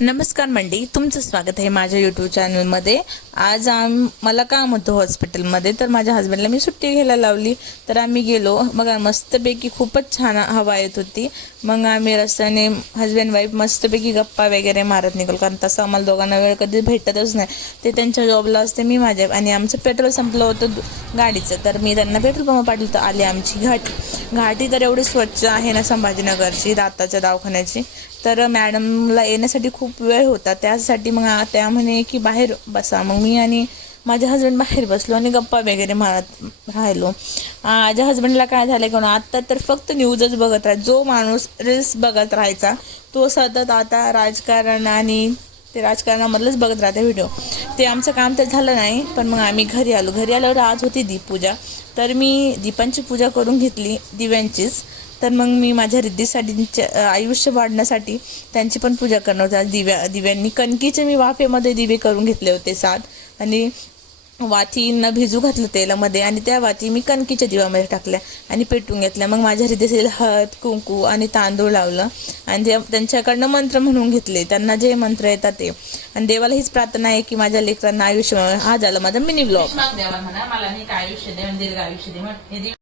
नमस्कार मंडळी, तुमचं स्वागत आहे माझ्या यूट्यूब चॅनलमध्ये। आज मला काम होतं हॉस्पिटलमध्ये, तर माझ्या हस्बंडला मी सुट्टी घ्यायला लावली। तर आम्ही गेलो, बघा मस्तपैकी खूपच छान हवा येत होती। मग आम्ही रस्त्याने हस्बंड वाईफ मस्तपैकी गप्पा वगैरे मारत निघालो, कारण तसं आम्हाला दोघांना वेळ कधी भेटतच नाही। ते त्यांच्या जॉबला असते, मी माझ्या, आणि आमचं पेट्रोल संपलं होतं गाडीचं, तर मी त्यांना पेट्रोल पंप पाठवलं। तर आली आमची घाटी तर एवढी स्वच्छ आहे ना संभाजीनगरची, दाताच्या दवाखान्याची। तर मॅडमला येण्यासाठी खूप वेळ होता, त्यासाठी मग त्या म्हणे की बाहेर बसा। मग मी आणि माझे हस्बंड बाहेर बसलो आणि गप्पा वगैरे मारत राहिलो। माझ्या हस्बंडला काय झालं की आता तर फक्त न्यूजच बघत राहायचा, जो माणूस रील्स बघत राहायचा तो सतत आता राजकारण आणि ते राजकारणामधलंच बघत राहते व्हिडिओ। ते आमचं काम तर झालं नाही, पण मग आम्ही घरी आल्यावर आज होती दीपपूजा, तर मी दीपांची पूजा करून घेतली, दिव्यांचीच। तर मग मी माझ्या रिद्धीसाठी आयुष्य वाढण्यासाठी त्यांची पण पूजा करणार होती। दिव्यांनी कणकीचे मी वाफेमध्ये दिवे करून घेतले होते 7, आणि वातींना भिजू घातलं तेलामध्ये, आणि त्या वाती मी कणकीच्या दिव्यामध्ये टाकल्या आणि पेटून घेतल्या। मग माझ्या रिद्धीसाठी हळद कुंकू आणि तांदूळ लावलं, आणि त्यांच्याकडनं मंत्र म्हणून घेतले, त्यांना जे मंत्र येतात ते। आणि देवाला हीच प्रार्थना आहे की माझ्या लेकरांना आयुष्य। हा झाला माझा मिनी ब्लॉग। मला नाही आयुष्य दे, दीर्घ आयुष्य दे।